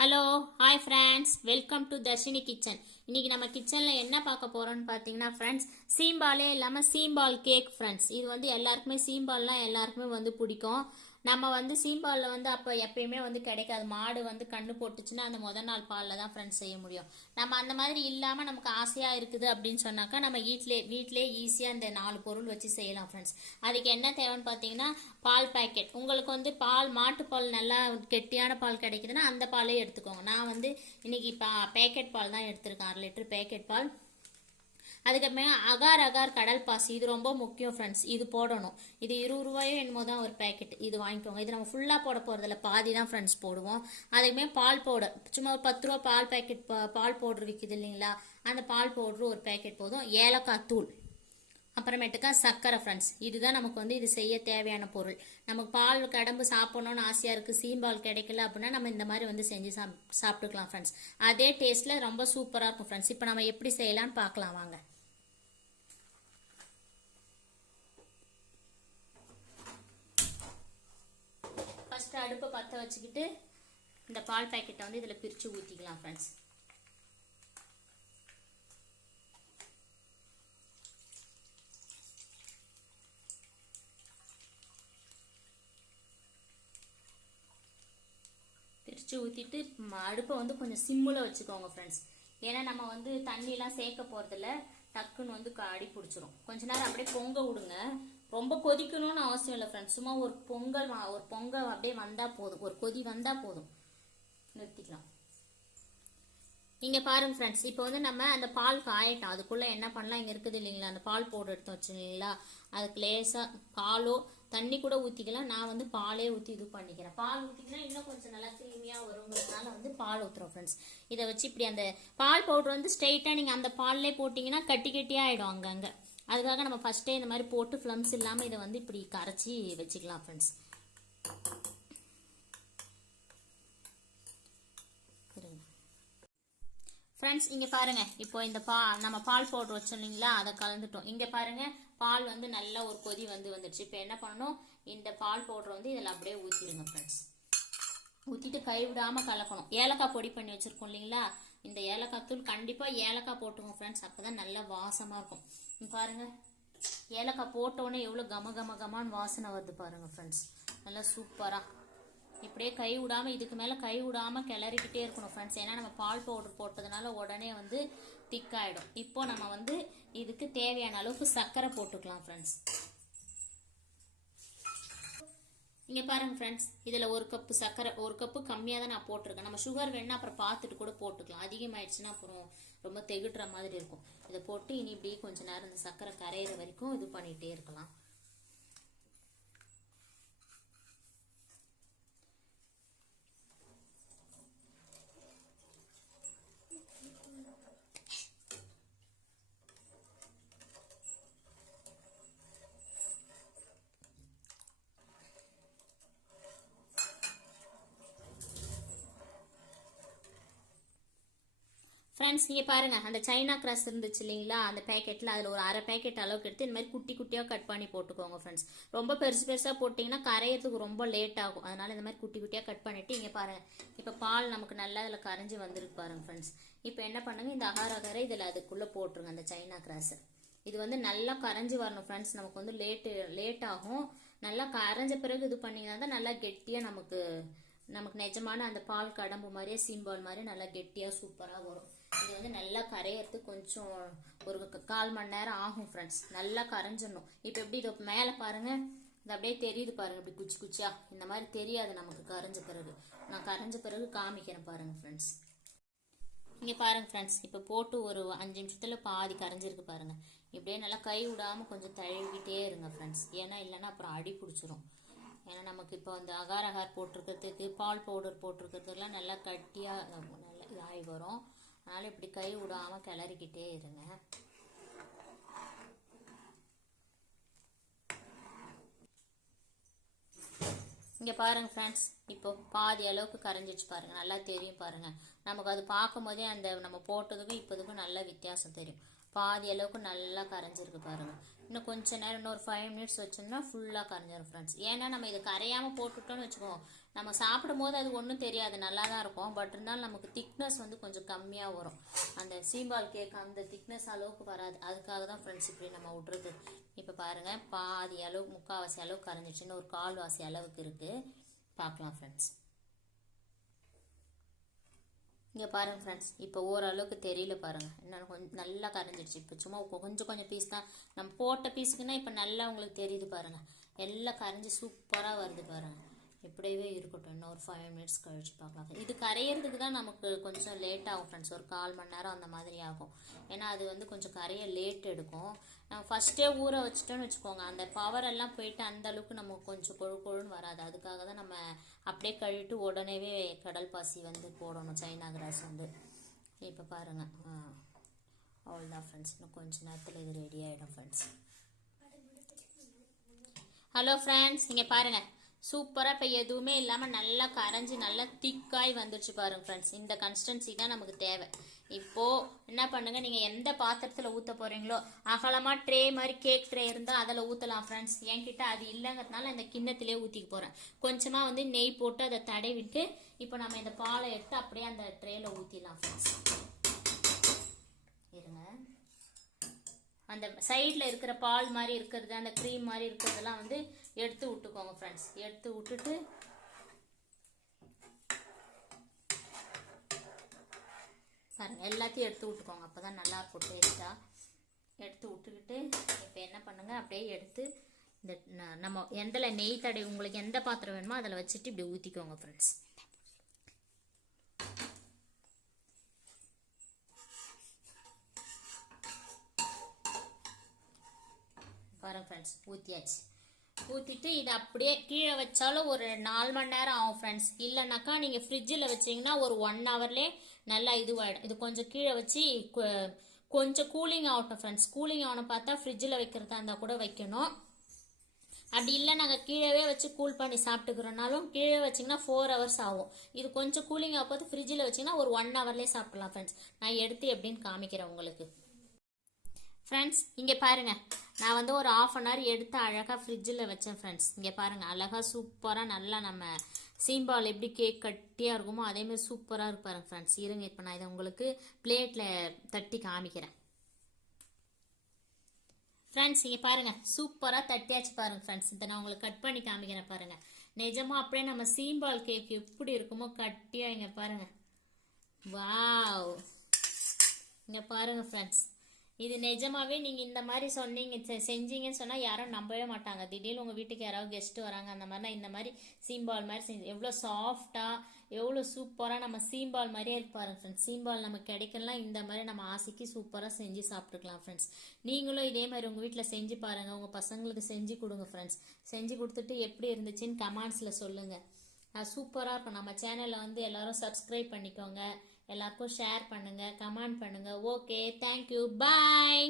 Hello hi friends, welcome to Dharshini kitchen. இன்னைக்கு நம்ம கிச்சனில் என்ன பார்க்க போகிறோம்னு பார்த்தீங்கன்னா ஃப்ரெண்ட்ஸ், சீம்பாலே இல்லாமல் சீம்பால் கேக் ஃப்ரெண்ட்ஸ். இது வந்து எல்லாருக்குமே சீம்பால்லாம் எல்லாருக்குமே வந்து பிடிக்கும். நம்ம வந்து சீம்பாலில் வந்து அப்போ எப்பயுமே வந்து கிடைக்காது. மாடு வந்து கண்ணு போட்டுச்சுன்னா அந்த முதல் நாள் பாலில் தான் ஃப்ரெண்ட்ஸ் செய்ய முடியும். நம்ம அந்த மாதிரி இல்லாமல் நமக்கு ஆசையாக இருக்குது அப்படின்னு சொன்னாக்கா நம்ம வீட்டிலே ஈஸியாக இந்த 4 பொருள் வச்சு செய்யலாம் ஃப்ரெண்ட்ஸ். அதுக்கு என்ன தேவைன்னு பார்த்தீங்கன்னா, பால் பாக்கெட். உங்களுக்கு வந்து மாட்டுப்பால் நல்லா கெட்டியான பால் கிடைக்குதுன்னா அந்த பாலே எடுத்துக்கோங்க. நான் வந்து இன்னைக்கு பேக்கெட் பால் தான் எடுத்திருக்கேன், 1/2 லிட்டர் பேக்கெட் பால். அதுக்கப்புறமே அகார் அகார் கடல் பாசி, இது ரொம்ப முக்கியம் ஃப்ரெண்ட்ஸ். இது போடணும். இது 20 ரூபாயோ என்னமோ தான் ஒரு பேக்கெட். இது வாங்கிக்கோங்க. இது நம்ம ஃபுல்லாக போட போகிறதில்ல, பாதி தான் ஃப்ரெண்ட்ஸ் போடுவோம். அதுக்குமே பால் பவுடர், சும்மா ஒரு 10 ரூபா பால் பேக்கெட் பால் பவுடர் விற்கிது இல்லைங்களா, அந்த பால் பவுடர் ஒரு பேக்கெட் போதும். ஏலக்காய் தூள், அப்புறமேட்டுக்கா சர்க்கரை ஃப்ரெண்ட்ஸ். இதுதான் நமக்கு வந்து இது செய்ய தேவையான பொருள். நமக்கு பால் கடம்பு சாப்பிடணும்னு ஆசையாக இருக்குது, சீம்பால் கிடைக்கல அப்படின்னா நம்ம இந்த மாதிரி வந்து செஞ்சு சாப்பிட்டுக்கலாம் ஃப்ரெண்ட்ஸ். அதே டேஸ்ட்டில் ரொம்ப சூப்பராக இருக்கும் ஃப்ரெண்ட்ஸ். இப்போ நம்ம எப்படி செய்யலான்னு பார்க்கலாம் வாங்க. ஃபஸ்ட்டு அடுப்பை பற்ற வச்சுக்கிட்டு இந்த பால் பேக்கெட்டை வந்து இதில் பிரித்து ஊற்றிக்கலாம் ஃப்ரெண்ட்ஸ். பிரித்து ஊற்றிட்டு அடுப்பை வந்து கொஞ்சம் சிம்மில் வச்சுக்கோங்க ஃப்ரெண்ட்ஸ். ஏன்னா நம்ம வந்து தண்ணியெலாம் சேர்க்க போகிறதில்ல, டக்குன்னு வந்து அடி பிடிச்சிரும். கொஞ்ச நேரம் அப்படியே பொங்க விடுங்க. ரொம்ப கொதிக்கணும்னு அவசியம் இல்லை ஃப்ரெண்ட்ஸ். சும்மா ஒரு பொங்கல் அப்படியே வந்தால் போதும், ஒரு கொதி வந்தால் போதும், நிறுத்திக்கலாம். இங்கே பாருங்க ஃப்ரெண்ட்ஸ், இப்போ வந்து நம்ம அந்த பால் காயட்டும். அதுக்குள்ளே என்ன பண்ணலாம், இங்கே இருக்குது இல்லைங்களா அந்த பால் பவுடர் எடுத்து வச்சுங்களா, அதுக்கு லேசாக பாலோ தண்ணி கூட ஊற்றிக்கலாம். நான் வந்து பாலே ஊற்றி இது பண்ணிக்கிறேன். பால் ஊற்றிக்கலாம் இன்னும் கொஞ்சம் நல்லா கிரீமியாக வருங்கிறதுனால வந்து பால் ஊற்றுறோம் ஃப்ரெண்ட்ஸ். இதை வச்சு இப்படி அந்த பால் பவுடர் வந்து ஸ்ட்ரெயிட்டாக நீங்கள் அந்த பால்லே போட்டிங்கன்னா கட்டி கட்டியாக ஆகிடும் அங்கங்கே. அதுக்காக நம்ம ஃபஸ்ட்டே இந்த மாதிரி போட்டு ஃப்ளம்ஸ் இல்லாமல் இதை வந்து இப்படி கரைச்சி வச்சுக்கலாம் ஃப்ரெண்ட்ஸ். ஃப்ரெண்ட்ஸ் இங்கே பாருங்கள், இப்போ இந்த நம்ம பால் பவுடர் வச்சோம் இல்லைங்களா, அதை கலந்துட்டோம். இங்கே பாருங்கள், பால் வந்து நல்லா ஒரு கொதி வந்துடுச்சு. இப்போ என்ன பண்ணணும், இந்த பால் பவுடர் வந்து இதில் அப்படியே ஊற்றிடுங்க ஃப்ரெண்ட்ஸ். ஊற்றிட்டு கை விடாமல் கலக்கணும். ஏலக்காய் பொடி பண்ணி வச்சுருக்கோம் இல்லைங்களா, இந்த ஏலக்காய் தூள் கண்டிப்பாக ஏலக்காய் போட்டுக்கோங்க ஃப்ரெண்ட்ஸ், அப்போ தான் நல்லா வாசமாக இருக்கும். பாருங்கள், ஏலக்காய் போட்டோடனே எவ்வளோ கமன்னு வாசனை வருது பாருங்கள் ஃப்ரெண்ட்ஸ், நல்லா சூப்பராக. இப்படியே கை விடாமல், இதுக்கு மேலே கை விடாமல் கிளறிக்கிட்டே இருக்கணும் ஃப்ரெண்ட்ஸ். ஏன்னா நம்ம பால் பவுடர் போட்டதுனால உடனே வந்து திக்காயிடும். இப்போ நம்ம வந்து இதுக்கு தேவையான அளவுக்கு சர்க்கரை போட்டுக்கலாம் ஃப்ரெண்ட்ஸ். இங்கே பாருங்க ஃப்ரெண்ட்ஸ், இதில் 1 கப்பு சர்க்கரை, 1 கப்பு கம்மியாக தான் நான் போட்டிருக்கேன். நம்ம சுகர் வேணா அப்புறம் பார்த்துட்டு கூட போட்டுக்கலாம். அதிகமாகிடுச்சுன்னா அப்புறம் ரொம்ப தெகுட்டுற மாதிரி இருக்கும். இதை போட்டு இனி இப்படி கொஞ்சம் நேரம் இந்த சர்க்கரை கரையிற வரைக்கும் இது பண்ணிகிட்டே இருக்கலாம். ஃப்ரெண்ட்ஸ் நீங்கள் பாருங்கள், அந்த சைனா கிராஸ் இருந்துச்சு இல்லைங்களா அந்த பேக்கெட்டில், அதில் ஒரு 1/2 பேக்கெட் அளவுக்கு எடுத்து இந்த மாதிரி குட்டி குட்டியாக கட் பண்ணி போட்டுக்கோங்க ஃப்ரெண்ட்ஸ். ரொம்ப பெருசாக போட்டிங்கன்னா கரையிறதுக்கு ரொம்ப லேட் ஆகும். அதனால் இந்த மாதிரி குட்டி குட்டியாக கட் பண்ணிவிட்டு இங்கே பாருங்கள், இப்போ பால் நமக்கு நல்லா அதில் கரைஞ்சி வந்துருக்கு பாருங்கள் ஃப்ரெண்ட்ஸ். இப்போ என்ன பண்ணுங்கள், இந்த அகார் அகாரை இதில் அதுக்குள்ளே போட்டுருங்க, அந்த சைனா கிராஸை. இது வந்து நல்லா கரைஞ்சி வரணும் ஃப்ரெண்ட்ஸ். நமக்கு வந்து லேட் ஆகும். நல்லா கரைஞ்ச பிறகு இது பண்ணிங்கன்னா தான் நல்லா கெட்டியாக நமக்கு நிஜமான அந்த பால் கடம்பு மாதிரியே சீம்பால் மாதிரி நல்லா கெட்டியாக சூப்பராக வரும். இது வந்து நல்லா கரையிறதுக்கு கொஞ்சம் ஒரு 1/4 மணி நேரம் ஆகும் ஃப்ரெண்ட்ஸ். நல்லா கரைஞ்சிடணும். இப்போ எப்படி இது மேலே பாருங்கள், இது அப்படியே தெரியுது பாருங்கள், இப்படி குச்சி குச்சியாக. இந்த மாதிரி தெரியாது நமக்கு கரைஞ்ச பிறகு. நான் கரைஞ்ச பிறகு காமிக்கிறேன் பாருங்கள் ஃப்ரெண்ட்ஸ். இங்கே பாருங்கள் ஃப்ரெண்ட்ஸ், இப்போ போட்டு ஒரு 5 நிமிஷத்தில் பாதி கரைஞ்சிருக்கு பாருங்கள். இப்படியே நல்லா கை விடாமல் கொஞ்சம் தழுவிக்கிட்டே இருங்க ஃப்ரெண்ட்ஸ். ஏன்னா இல்லைன்னா அப்புறம் அடி பிடிச்சிரும். ஏன்னா நமக்கு இப்போ அந்த அகார் அகார் போட்டிருக்கிறதுக்கு பால் பவுடர் போட்டிருக்கிறதுக்கெல்லாம் நல்லா கட்டியாக நல்லா இதாகி வரும். அதனால் இப்படி கை விடாமல் கிளறிக்கிட்டே இருங்க. இங்கே பாருங்கள் ஃப்ரெண்ட்ஸ், இப்போ பாதி அளவுக்கு கரைஞ்சிச்சு பாருங்கள், நல்லா தெரியும் பாருங்கள். நமக்கு அது பார்க்கும் போதே அந்த நம்ம போட்டதுக்கும் இப்போதுக்கும் நல்ல வித்தியாசம் தெரியும். பாதி அளவுக்கு நல்லா கரைஞ்சிருக்கு பாருங்கள். இன்னும் கொஞ்சம் நேரம் இன்னொரு 5 மினிட்ஸ் வச்சோம்னா ஃபுல்லாக கரைஞ்சிரும் ஃப்ரெண்ட்ஸ். ஏன்னா நம்ம இதை கரையாமல் போட்டுட்டோம்னு வச்சுக்கோம், நம்ம சாப்பிடும் போது அது ஒன்றும் தெரியாது, நல்லா தான் இருக்கும். பட் இருந்தாலும் நமக்கு திக்னஸ் வந்து கொஞ்சம் கம்மியாக வரும். அந்த சீம்பால் கேக் அந்த திக்னஸ் அளவுக்கு வராது. அதுக்காக தான் ஃப்ரெண்ட்ஸ் இப்படி நம்ம விட்றது. இப்போ பாருங்கள், பாதி அளவு முக்கால்வாசி அளவு கரைஞ்சிடுச்சுன்னு ஒரு கால்வாசி அளவுக்கு இருக்குது. பார்க்கலாம் ஃப்ரெண்ட்ஸ். இங்கே பாருங்கள் ஃப்ரெண்ட்ஸ், இப்போ ஓரளவுக்கு தெரியல பாருங்கள், இன்னும் கொஞ்சம் நல்லா கரைஞ்சிடுச்சு. இப்போ சும்மா கொஞ்சம் பீஸ் தான் நம்ம போட்ட பீஸுக்குன்னா இப்போ நல்லா உங்களுக்கு தெரியுது பாருங்கள், எல்லாம் கரைஞ்சி சூப்பராக வருது பாருங்கள். இப்படியே இருக்கட்டும், இன்னும் ஒரு 5 மினிட்ஸ் கழிச்சு பார்க்கலாம். இது கரையிறதுக்கு தான் நமக்கு கொஞ்சம் லேட் ஆகும் ஃப்ரெண்ட்ஸ், ஒரு 1/4 மணி நேரம் அந்த மாதிரி ஆகும். ஏன்னா அது வந்து கொஞ்சம் கரைய லேட் எடுக்கும். நம்ம ஃபஸ்ட்டே ஊற வச்சுட்டோன்னு வச்சுக்கோங்க, அந்த பவர் எல்லாம் போயிட்டு அந்த அளவுக்கு நமக்கு கொஞ்சம் கொழுன்னு வராது. அதுக்காக தான் நம்ம அப்படியே கழுவிட்டு உடனேவே கடல் பாசி வந்து போடணும், சைனா கிராஸ் வந்து. இப்போ பாருங்கள், அவ்வளோதான் ஃப்ரெண்ட்ஸ், இன்னும் கொஞ்சம் நேரத்தில் இது ரெடி ஆகிடும் ஃப்ரெண்ட்ஸ். ஹலோ ஃப்ரெண்ட்ஸ், இங்கே பாருங்கள், சூப்பராக இப்போ எதுவுமே இல்லாமல் நல்லா கரைஞ்சி நல்லா திக்காய் வந்துடுச்சு பாருங்கள் ஃப்ரெண்ட்ஸ். இந்த கன்சிஸ்டன்சி தான் நமக்கு தேவை. இப்போது என்ன பண்ணுங்கள், நீங்கள் எந்த பாத்திரத்தில் ஊற்ற போகிறீங்களோ, அகலமாக ட்ரே மாதிரி கேக் ட்ரே இருந்தால் அதில் ஊற்றலாம் ஃப்ரெண்ட்ஸ். என்கிட்ட அது இல்லைங்கிறதுனால இந்த கிண்ணத்திலே ஊற்றிக்க போகிறேன். கொஞ்சமாக வந்து நெய் போட்டு அதை தடவிட்டு இப்போ நம்ம இந்த பாலை எடுத்து அப்படியே அந்த ட்ரேயில் ஊற்றிடலாம் ஃப்ரெண்ட்ஸ். இருங்க, அந்த சைடில் இருக்கிற பால் மாதிரி இருக்கிறது, அந்த க்ரீம் மாதிரி இருக்கிறதெல்லாம் வந்து எடுத்து விட்டுக்கோங்க ஃப்ரெண்ட்ஸ். எடுத்து விட்டுட்டு பாருங்கள், எல்லாத்தையும் எடுத்து விட்டுக்கோங்க, அப்போ தான் நல்லாயிருக்கும் டேஸ்ட்டாக. எடுத்து விட்டுக்கிட்டு இப்போ என்ன பண்ணுங்கள், அப்படியே எடுத்து இந்த நம்ம எந்தில் நெய் தடவி உங்களுக்கு எந்த பாத்திரம் வேணுமோ அதில் வச்சுட்டு இப்படி ஊற்றிக்கோங்க ஃப்ரெண்ட்ஸ். பாருங்க ஃப்ரெண்ட்ஸ், ஊற்றியாச்சு. ஊற்றிட்டு இதை அப்படியே கீழே வச்சாலும் ஒரு 4 மணி நேரம் ஆகும் ஃப்ரெண்ட்ஸ். இல்லைனாக்கா நீங்கள் ஃப்ரிட்ஜில் வச்சிங்கன்னா ஒரு 1 ஹவர்லேயே நல்லா இதுவாகிடும். இது கொஞ்சம் கீழே வச்சு கொஞ்சம் கூலிங் ஆகட்டும் ஃப்ரெண்ட்ஸ். கூலிங் ஆகணும் பார்த்தா ஃப்ரிட்ஜில் வைக்கிறதா இருந்தால் கூட வைக்கணும். அப்படி இல்லை நாங்கள் கீழே வச்சு கூல் பண்ணி சாப்பிட்டுக்கிறோனாலும் கீழே வச்சிங்கன்னா 4 ஹவர்ஸ் ஆகும். இது கொஞ்சம் கூலிங் ஆகும்போது ஃப்ரிட்ஜில் வச்சிங்கன்னா ஒரு 1 ஹவர்லேயே சாப்பிடலாம் ஃப்ரெண்ட்ஸ். நான் எடுத்து எப்படின்னு காமிக்கிறேன் உங்களுக்கு. ஃப்ரெண்ட்ஸ், இங்கே பாருங்கள், நான் வந்து ஒரு 1/2 அன் ஹவர் எடுத்து அழகாக ஃப்ரிட்ஜில் வச்சேன் ஃப்ரெண்ட்ஸ். இங்கே பாருங்கள், அழகாக சூப்பராக நல்லா நம்ம சீம்பால் எப்படி கேக் கட்டியாக இருக்குமோ அதேமாதிரி சூப்பராக இருப்பாருங்க ஃப்ரெண்ட்ஸ். இருங்க, இப்போ நான் இதை உங்களுக்கு பிளேட்டில் தட்டி காமிக்கிறேன் ஃப்ரெண்ட்ஸ். இங்கே பாருங்கள், சூப்பராக தட்டியாச்சு பாருங்கள் ஃப்ரெண்ட்ஸ். இதை நான் உங்களுக்கு கட் பண்ணி காமிக்கிறேன் பாருங்கள். நிஜமாக அப்படியே நம்ம சீம்பால் கேக் எப்படி இருக்குமோ கட்டியாக. இங்கே பாருங்கள், வாவ், இங்கே பாருங்கள் ஃப்ரெண்ட்ஸ். இது நிஜமாவே நீங்கள் இந்த மாதிரி சொன்னீங்க செஞ்சீங்கன்னு சொன்னால் யாரும் நம்பவே மாட்டாங்க. திடீர்னு உங்கள் வீட்டுக்கு யாராவது கெஸ்ட்டு வராங்க அந்த மாதிரினா இந்த மாதிரி சீம்பால் மாதிரி செஞ்சு எவ்வளோ சாஃப்டாக எவ்வளோ சூப்பராக நம்ம சீம்பால் மாதிரியே இருப்பாருங்க ஃப்ரெண்ட்ஸ். சீம்பால் நமக்கு கிடைக்கலாம், இந்த மாதிரி நம்ம ஆசைக்கு சூப்பராக செஞ்சு சாப்பிட்டுக்கலாம் ஃப்ரெண்ட்ஸ். நீங்களும் இதே மாதிரி உங்கள் வீட்டில் செஞ்சு பாருங்கள், உங்கள் பசங்களுக்கு செஞ்சு கொடுங்க ஃப்ரெண்ட்ஸ். செஞ்சு கொடுத்துட்டு எப்படி இருந்துச்சுன்னு கமெண்ட்ஸில் சொல்லுங்கள். சூப்பராக இருக்கும். நம்ம சேனலில் வந்து எல்லோரும் சப்ஸ்கிரைப் பண்ணிக்கோங்க, எல்லாருக்கும் ஷேர் பண்ணுங்கள், கமெண்ட் பண்ணுங்கள். ஓகே, தேங்க்யூ, பாய்.